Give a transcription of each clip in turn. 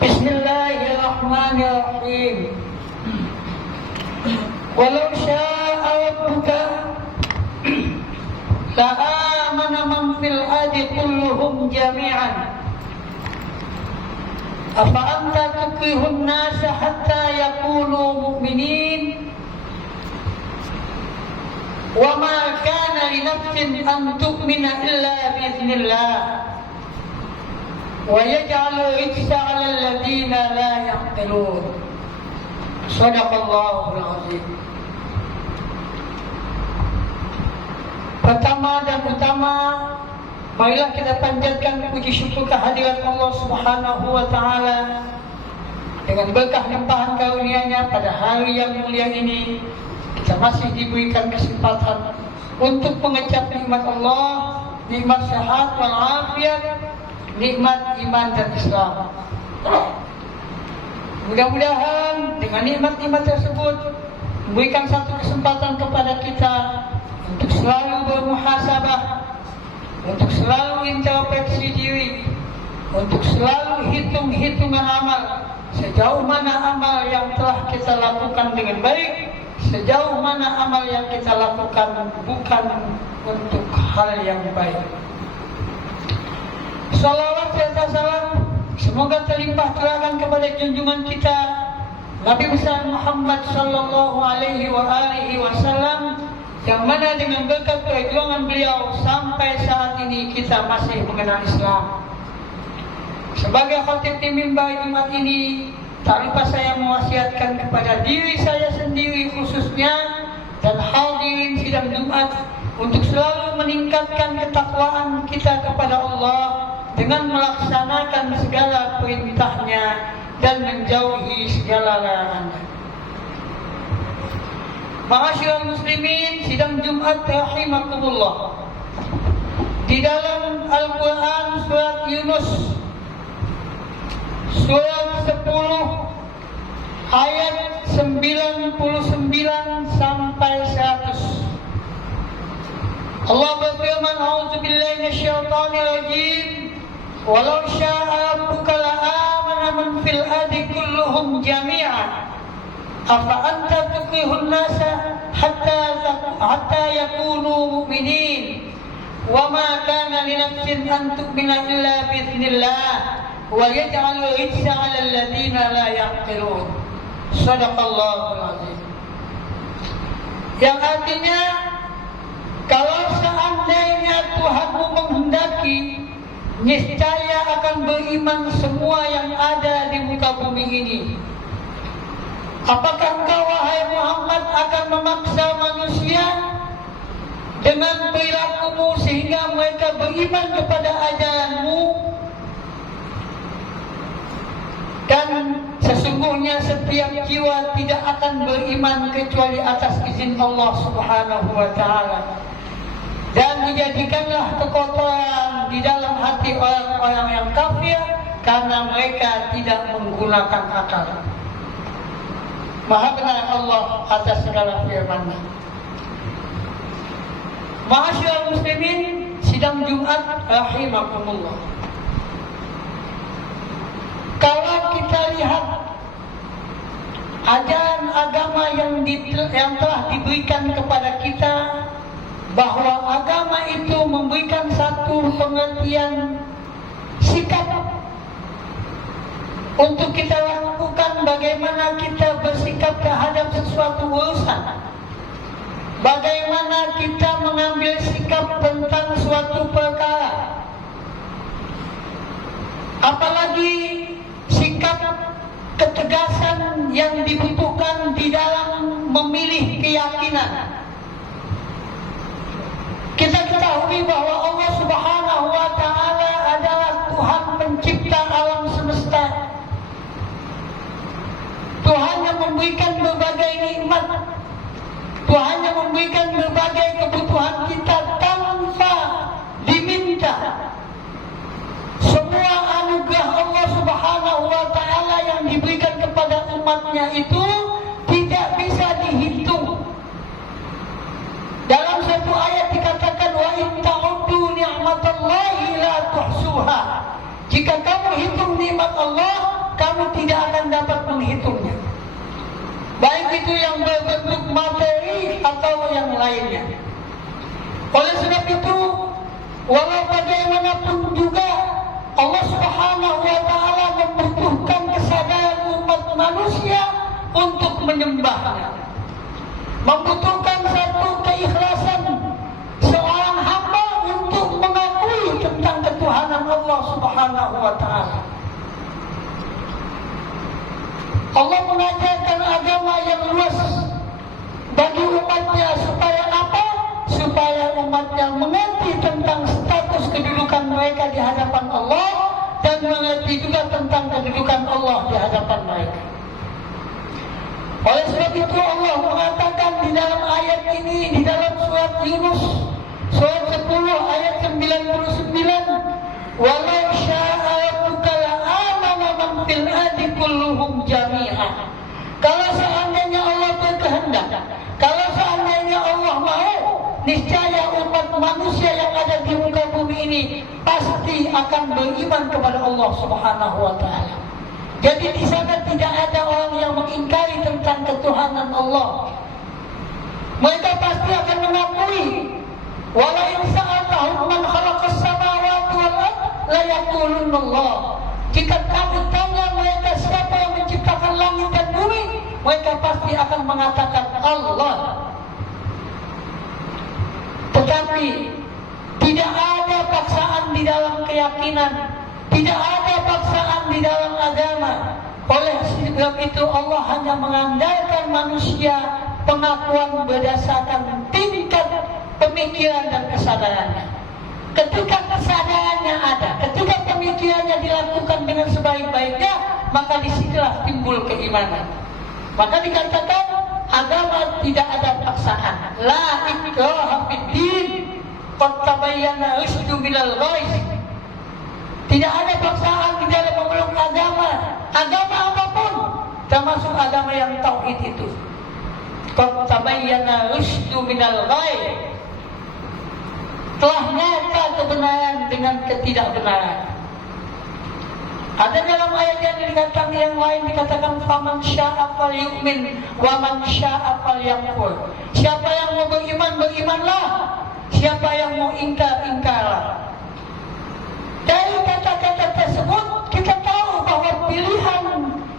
Bismillahirrahmanirrahim. Walau syaa rabbuka la'amana man fil ardi kulluhum jami'an afa anta tukrihun nasa hatta yakunu mu'minin wa ma kana li nafsin an tu'mina illa bi'iznillah wa yaj'alu rijsa 'alal ladzina la ya'qilun. Shadaqallahul azim. Pertama dan utama, marilah kita panjatkan puji syukur kehadirat Allah Subhanahu wa taala dengan berkah limpahan karunia-Nya pada hari yang mulia ini. Kita masih diberikan kesempatan untuk mengecap nikmat Allah, nikmat sehat wal afiat, nikmat iman dan Islam. Mudah-mudahan dengan nikmat-nikmat tersebut memberikan satu kesempatan kepada kita untuk selalu bermuhasabah, untuk selalu introspeksi diri, untuk selalu hitung-hitungan amal. Sejauh mana amal yang telah kita lakukan dengan baik, sejauh mana amal yang kita lakukan bukan untuk hal yang baik. Salawat serta salam semoga terlimpah curahkan kepada junjungan kita Nabi besar Muhammad sallallahu alaihi wasallam, yang mana dengan berkat perjuangan beliau sampai saat ini kita masih mengenal Islam. Sebagai khatib di mimbar Jumat ini, tak lupa saya mewasiatkan kepada diri saya sendiri khususnya dan hadirin sidang Jumat untuk selalu meningkatkan ketakwaan kita kepada Allah dengan melaksanakan segala perintahnya dan menjauhi segala larangannya. Ma'asyiral muslimin, sidang Jumat rahimakumullah. Di dalam Al-Quran surat Yunus surat 10 ayat 99 sampai 100. Allah berfirman, a'udzubillahi minasyaitonir rajim. Walau syaa rabbuka la'amana man fil ardi kulluhum jami'an afa anta tukrihun nasa hatta yakunu mu'minin wa ma kana li nafsin an tu'mina illa bi'iznillah wa yaj'alu rijsa 'alal ladzina la ya'qilun. Shadaqallahul azim. Yang artinya, kalau seandainya Tuhanmu menghendaki, niscaya akan beriman semua yang ada di muka bumi ini. Apakah engkau wahai Muhammad akan memaksa manusia dengan perilakumu sehingga mereka beriman kepada ajaranmu? Dan sesungguhnya setiap jiwa tidak akan beriman kecuali atas izin Allah Subhanahu wa taala. Dan dijadikanlah kekotoran di dalam hati orang-orang yang kafir karena mereka tidak menggunakan akal. Maha benar Allah atas segala firman-Nya. Ma'asyiral muslimin, sidang Jumat rahimakumullah. Kalau kita lihat ajaran agama yang telah diberikan kepada kita, bahwa agama itu memberikan satu pengertian sikap untuk kita lakukan, bagaimana kita bersikap terhadap sesuatu urusan, bagaimana kita mengambil sikap tentang suatu perkara, apalagi sikap ketegasan yang dibutuhkan di dalam memilih keyakinan. Kita ketahui bahwa Allah Subhanahu wa taala adalah Tuhan pencipta alam semesta. Tuhan yang memberikan berbagai nikmat, Tuhan yang memberikan berbagai kebutuhan kita tanpa diminta. Semua anugerah Allah Subhanahu wa taala yang diberikan kepada umatnya itu tidak bisa dihitung. Dalam satu ayat dikatakan, wa in ta'uddu ni'matallahi la tuhsuha. Jika kamu hitung nikmat Allah, kamu tidak akan dapat menghitungnya. Baik itu yang berbentuk materi atau yang lainnya. Oleh sebab itu, walau bagaimanapun juga Allah Subhanahu wa Ta'ala membutuhkan kesadaran umat manusia untuk menyembahnya. Membutuhkan satu keikhlasan seorang hamba untuk mengakui tentang ketuhanan Allah Subhanahu wa Ta'ala. Allah mengajarkan agama yang luas bagi umatnya supaya apa? Supaya umatnya mengerti tentang status kedudukan mereka di hadapan Allah dan mengerti juga tentang kedudukan Allah di hadapan mereka. Oleh sebab itu Allah mengatakan di dalam ayat ini, di dalam surat Yunus surat 10 ayat 99, walau syaa rabbuka la'amana man fil ardi kulluhum jami'an. Kalau seandainya Allah berkehendak, kalau seandainya Allah mau, niscaya umat manusia yang ada di muka bumi ini pasti akan beriman kepada Allah Subhanahu wa Ta'ala. Jadi di sana tidak ada orang yang mengingkari tentang ketuhanan Allah. Mereka pasti akan mengakui, wala in sa'altahum man khalaqas samawati wal ard la yaqulunna Allah. Jika kamu tanya mereka siapa yang menciptakan langit dan bumi, mereka pasti akan mengatakan Allah. Tetapi tidak ada paksaan di dalam keyakinan, tidak ada paksaan di dalam agama. Oleh sebab itu Allah hanya mengandalkan manusia pengakuan berdasarkan tingkat pemikiran dan kesadarannya. Ketika kesadarannya ada, ketika pemikirannya dilakukan dengan sebaik-baiknya, maka disitulah timbul keimanan. Maka dikatakan agama tidak ada paksaan. La ikraha fid din, qad tabayyana rusydu minal ghayy. Tidak ada paksaan di dalam memeluk agama, agama apapun, termasuk agama yang tauhid itu. Qad tabayyana rusydu minal ghayy. Telah nyata kebenaran dengan ketidakbenaran. Ada dalam ayat yang dikatakan yang lain dikatakan faman syaa falyu'min wa man syaa falyakfur. Siapa yang mau beriman, berimanlah. Siapa yang mau ingkar, ingkarlah. Dari kata-kata tersebut kita tahu bahwa pilihan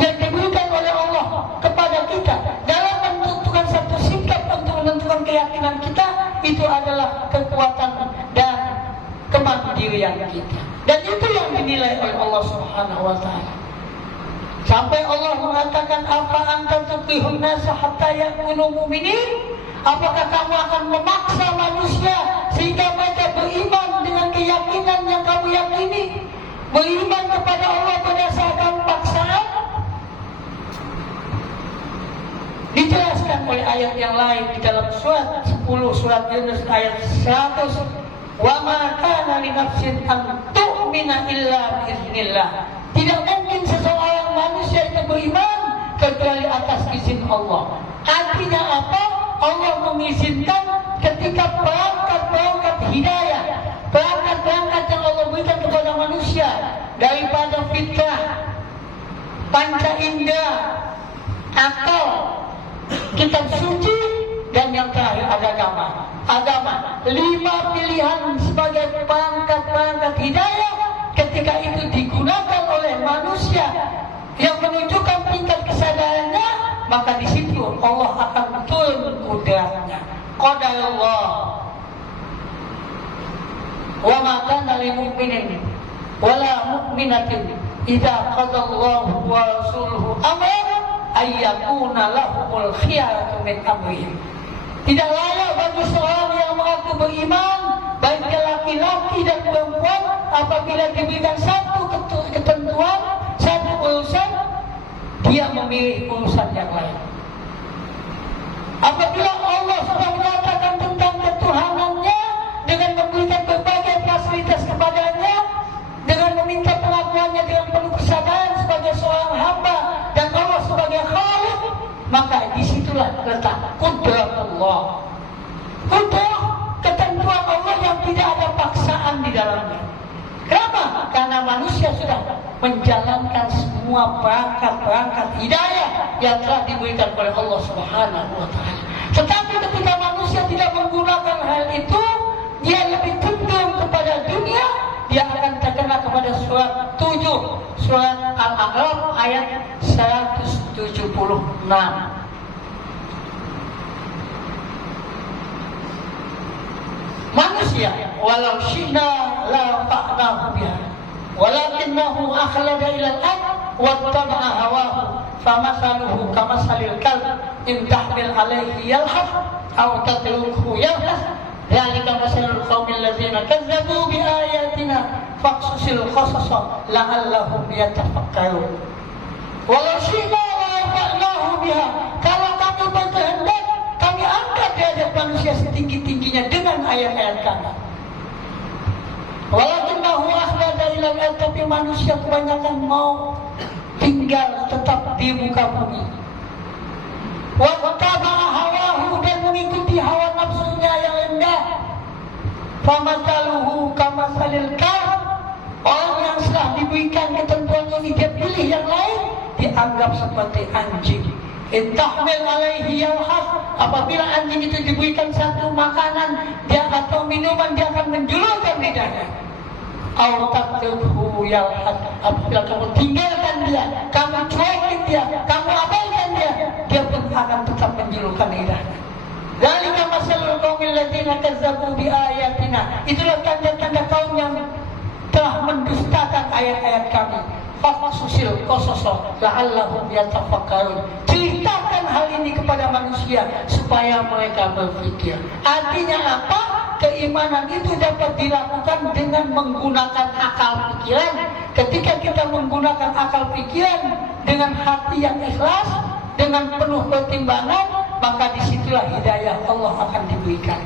yang diberikan oleh Allah kepada kita dalam menentukan satu sikap untuk menentukan keyakinan kita itu adalah kekuatan dan kemandirian kita. Dan itu yang dinilai oleh Allah Subhanahu wa Ta'ala. Sampai Allah mengatakan, apa anta tuqihun nasa hatta yakunu mu'minin? Apakah kamu akan memaksa manusia sehingga mereka beriman dengan keyakinan yang kamu yakini? Beriman kepada Allah berdasarkan paksaan? Dijelaskan oleh ayat yang lain di dalam surat 10 surat Yunus ayat 100. Wa ma kana li nafsin an tu'mina illa biiznillah. Tidak mungkin seseorang manusia itu beriman kecuali atas izin Allah. Artinya apa? Allah mengizinkan ketika perangkat-perangkat hidayah, perangkat-perangkat yang Allah berikan kepada manusia daripada fitrah, panca indera, akal, kitab suci, dan yang terakhir agama. Agama, 5 pilihan sebagai perangkat-perangkat hidayah. Ketika itu digunakan oleh manusia yang menunjukkan tingkat kesadarannya, maka di situ Allah akan turun kudratnya. Qadarullah. Wa ma kana lil mu'minin wala mu'minatin idza qadallahu wa rasuluhu amran ayyakuna lahumul khiyaratu min amrihim. Tidak layak bagi seorang yang mengaku beriman, baik laki-laki dan perempuan, apabila diberikan satu ketentuan, satu urusan, dia memilih urusan yang lain. Apabila Allah sudah mengatakan tentang ketuhanannya dengan memberikan berbagai fasilitas kepadanya, dengan meminta pengakuannya dengan penuh kesadaran sebagai seorang hamba dan Allah sebagai Khalik, maka disitulah letak qudratullah. Qudrah, ketentuan Allah yang tidak ada paksaan di dalamnya. Kenapa? karena manusia sudah menjalankan semua perangkat-perangkat hidayah yang telah diberikan oleh Allah Subhanahu wa taala. Tetapi ketika manusia tidak menggunakan hal itu, dia lebih cenderung kepada dunia, dia akan terkena kepada surat 7, surat Al-A'raf ayat 176. Manusia walau syi'na la fa'nahu biha walakinnahu akhlada ila al-ard wattaba'a hawahu famathaluhu kamathalil kalb in tahmil alayhi yalhas aw tatrukhu yalhas dzalika mathalul qaumil ladzina kazzabu bi ayatina faqsusil qasasa la'allahum yatafakkarun. Walau syi'na la fa'nahu biha, kalau kami berkehendak kami angkat derajat manusia setinggi-tingginya dengan ayat-ayat kami. Walakinnahu akhlada ilal ard, tapi manusia kebanyakan mau tinggal tetap di muka bumi. Wa taba'a hawahu, dan mengikuti hawa nafsunya yang rendah. Famathaluhu kamathalil kalb, orang yang setelah diberikan ketentuan ini dia pilih yang lain, dianggap seperti anjing. Intahmil alaihi yalhas, apabila anjing itu diberikan satu makanan dia atau minuman, dia akan menjulurkan lidahnya. Aw tatrukhu yalhas, apabila kamu tinggalkan dia, kamu cuekin dia, kamu abaikan dia, dia pun akan tetap menjulurkan lidahnya. Dzalika masalul qaumil ladzina kazzabu bi ayatina, itulah tanda-tanda kaum yang telah mendustakan ayat-ayat kami. Faqsusil qasasa la'allahum yatafakkarun, ceritakan hal ini kepada manusia supaya mereka berpikir. Artinya apa? Keimanan itu dapat dilakukan dengan menggunakan akal pikiran. Ketika kita menggunakan akal pikiran dengan hati yang ikhlas, dengan penuh pertimbangan, maka disitulah hidayah Allah akan diberikan.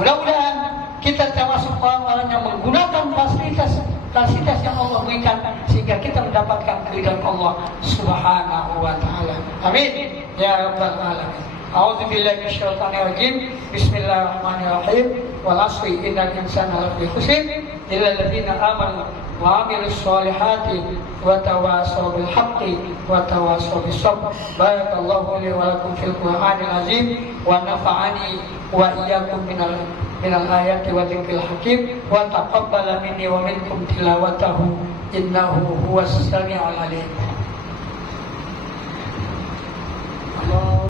Mudah-mudahan kita termasuk orang-orang yang menggunakan fasilitas yang Allah berikan sehingga kita mendapatkan keridhaan Allah Subhanahu wa taala. Amin ya rabbal alamin. A'udzubillahi minasyaitonir rajim. Bismillahirrahmanirrahim. Wal 'asri innal insana lafi khusr illa alladziina aamanu wa 'amilus shalihati wa tawassaw bil haqqi wa tawassaw bis sabr. Barakallahu li wa lakum fil Qur'anil azim wa nafa'ani wa iyyakum minal ayati wa dzikril hakim wa taqabbala minni wa minkum tilawatahu innahu huwas samiul alim.